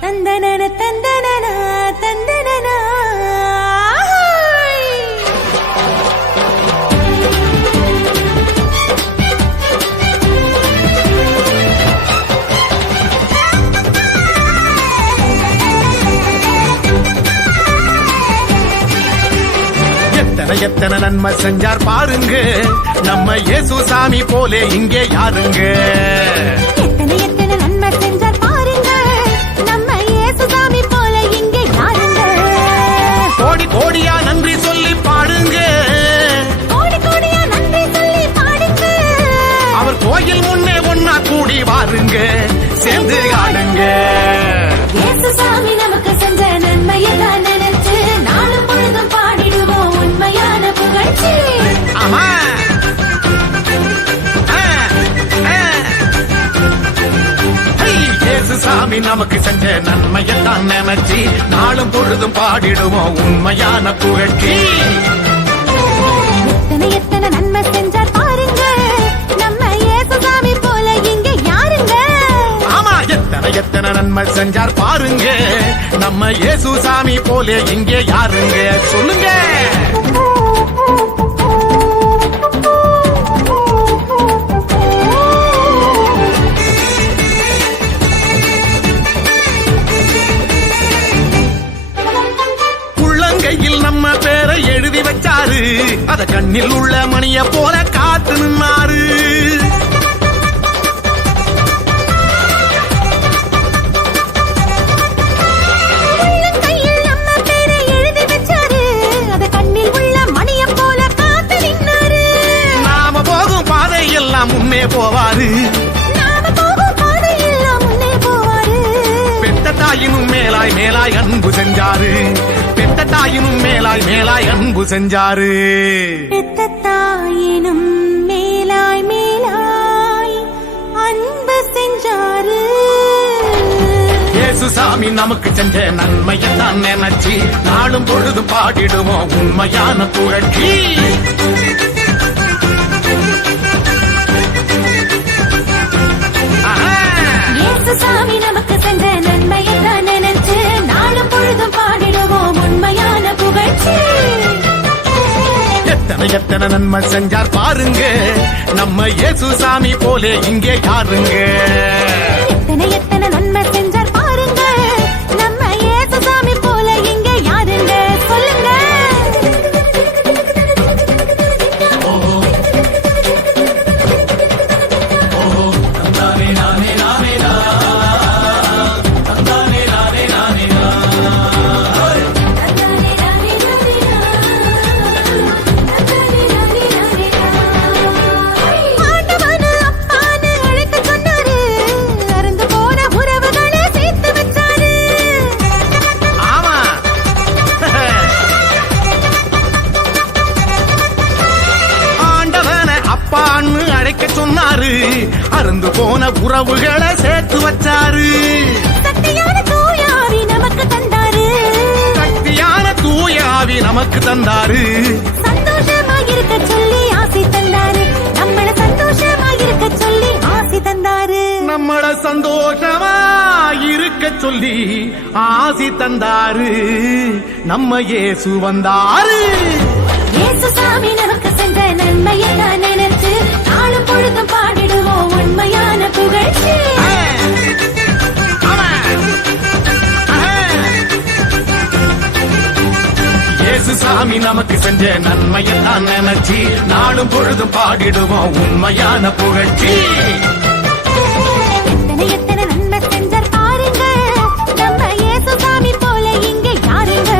தந்தனன தந்தனன எத்தனை எத்தனை நன்மை செஞ்சார் பாருங்க. நம்ம இயேசு சாமி போலே இங்கே யாருங்க? எத்தனை எத்தனை நன்மை செஞ்சார் நன்மையத்தான் நினைச்சு நாளும் பொழுதும் பாடிடுவோம் உண்மையான புகழ்ச்சி. எத்தனை எத்தனை நன்மை செஞ்சார் பாருங்க. நம்ம இயேசுசாமி போல இங்கே யாருங்க? ஆமா எத்தனை எத்தனை நன்மை செஞ்சார் பாருங்க. நம்ம இயேசு சாமி போலே இங்கே யாருங்க? சொல்லுங்க. எழுதி வச்சாரு. அத கண்ணில் உள்ள மணிய போல காத்து நின்னாரு. முன்னே போவாரு. பெத்த தாயினும் மேலாய் மேலாய் அன்பு செஞ்சாரு. பெத்த தாயினும் மேலாய் மேலாய் அன்பு செஞ்சாரு. பெத்த தாயினும் மேலாய் மேலாய் அன்பு செஞ்சாரு. இயேசு சாமி நமக்கு செஞ்ச நன்மையத்தான் நினைச்சு நாளும் பொழுது பாடிடுவோம் உண்மையான புகழ்ச்சி. எத்தனை நன்மை செஞ்சார் பாருங்க. நம்ம இயேசு சாமி போலே இங்கே காருங்க அழைக்க சொன்னாரு. அருந்து போன உறவுகளை சேர்த்து வச்சாரு. சக்தியான தூயாவி நமக்கு தந்தாரு. சக்தியான தூய ஆவி நமக்கு தந்தாரு. சந்தோஷமாயிருக்க சொல்லி ஆசை தந்தாரு. நம்மள சந்தோஷமாயிருக்க சொல்லி ஆசை தந்தாரு. நம்மள சந்தோஷமா இருக்க சொல்லி ஆசி தந்தாரு. நம்ம இயேசு வந்தாரு. சாமி நமக்கு செஞ்ச நன்மையெல்லாம் நினைச்சு நாளும் பொழுதும் பாடிடுவோம் உண்மையான புகழ்ச்சி. எத்தனை எத்தனை நன்மை செஞ்சார் பாருங்க. நம்ம இயேசுசாமி போல இங்க யாருங்க?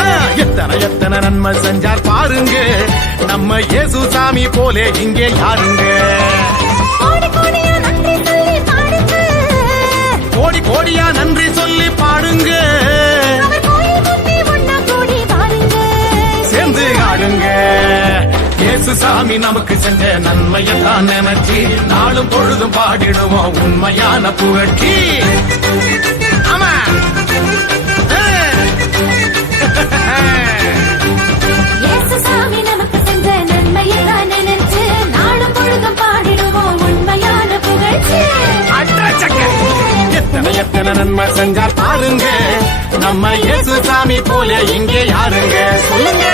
ஆ, எத்தனை எத்தனை நன்மை செஞ்சார் பாருங்க. நம்ம இயேசு சாமி போலே இங்கே யாருங்க? சாமி நமக்கு செஞ்ச நன்மையெல்லாம் நினைச்சு நாளும் பொழுதும் பாடிடுவோம் உண்மையான புகழ்ச்சி. ஆமா. இயேசுசாமி நமக்கு செஞ்ச நன்மையெல்லாம் நினைச்சு நாளும் பொழுதும் பாடிடுவோம் உண்மையான புகழ்ச்சி. அட்டச்சக்க. எத்தனை எத்தனை நன்மை செஞ்சார் பாருங்க. நம்ம இயேசு சாமி போல இங்கே யாருங்க? சொல்லுங்க.